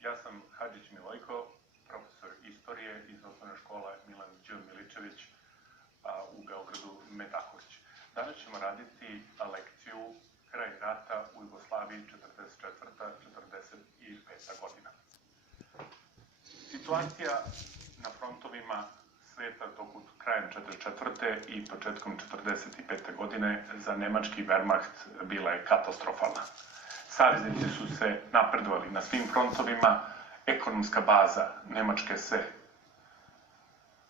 Ja sam Hadžić Milojko, profesor istorije iz osnovne škole Milan Đ. Miličević u Beogradu Medaković. Danas ćemo raditi lekciju Kraj rata u Jugoslaviji 44-45. godina. Situacija na frontovima sveta tokom krajem 44. i početkom 45. godine za nemački Wehrmacht bila je katastrofalna. Saveznici su se napredovali na svim frontovima, ekonomska baza Nemačke se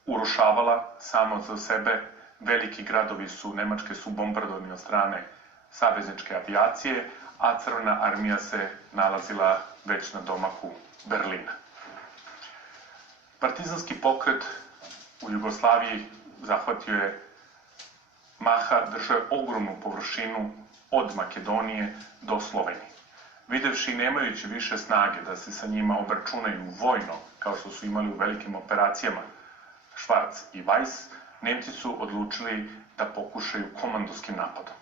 urušavala samo za sebe, veliki gradovi Nemačke su bombardovani od strane savezničke avijacije, a Crvena armija se nalazila već na domaku Berlina. Partizanski pokret u Jugoslaviji zahvatio je maha, držao je ogromnu površinu od Makedonije do Slovenije. Videvši nemajući više snage da se sa njima obračunaju vojno, kao što su imali u velikim operacijama Schwarz i Weiss, Nemci su odlučili da pokušaju komandoskim napadom.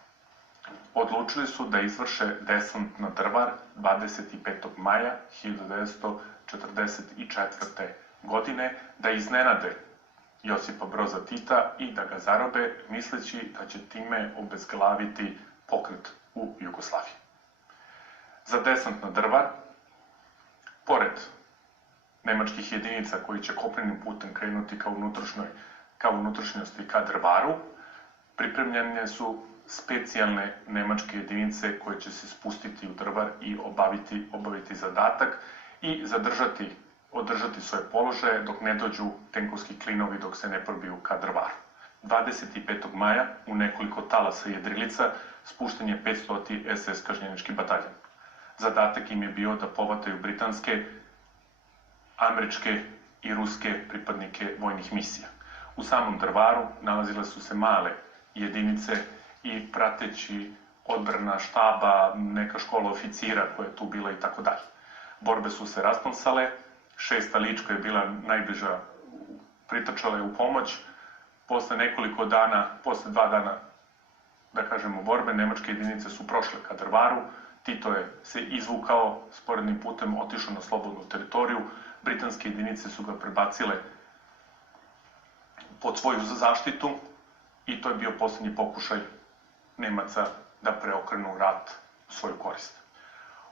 Odlučili su da izvrše desant na Drvar 25. maja 1944. godine, da iznenade Josipa Broza Tita i da ga zarobe, misleći da će time obezglaviti pokret u Jugoslaviji. Za desant na Drvar, pored nemačkih jedinica koji će kopnenim putem krenuti ka unutrašnjosti ka Drvaru, pripremljene su specijalne nemačke jedinice koje će se spustiti u Drvar i obaviti zadatak i održati svoje položaje dok ne dođu tenkovski klinovi, dok se ne probiju ka Drvaru. 25. maja u nekoliko talasa jedrilica spušten je 500. SS kažnjenički bataljon. Zadatak im je bio da povataju britanske, američke i ruske pripadnike vojnih misija. U samom Drvaru nalazile su se male jedinice i prateći odbrana štaba, neka škola oficira koja je tu bila i tako dalje. Borbe su se rasplamsale, 6. Lička je bila najbliža, pritrčala je u pomoć. Posle 2 dana, da kažemo, borbe, nemačke jedinice su prošle ka Drvaru, Tito je se izvukao sporednim putem, otišao na slobodnu teritoriju, britanske jedinice su ga prebacile pod svoju zaštitu i to je bio poslednji pokušaj Nemaca da preokrenu rat u svoju korist.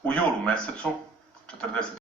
U julu mesecu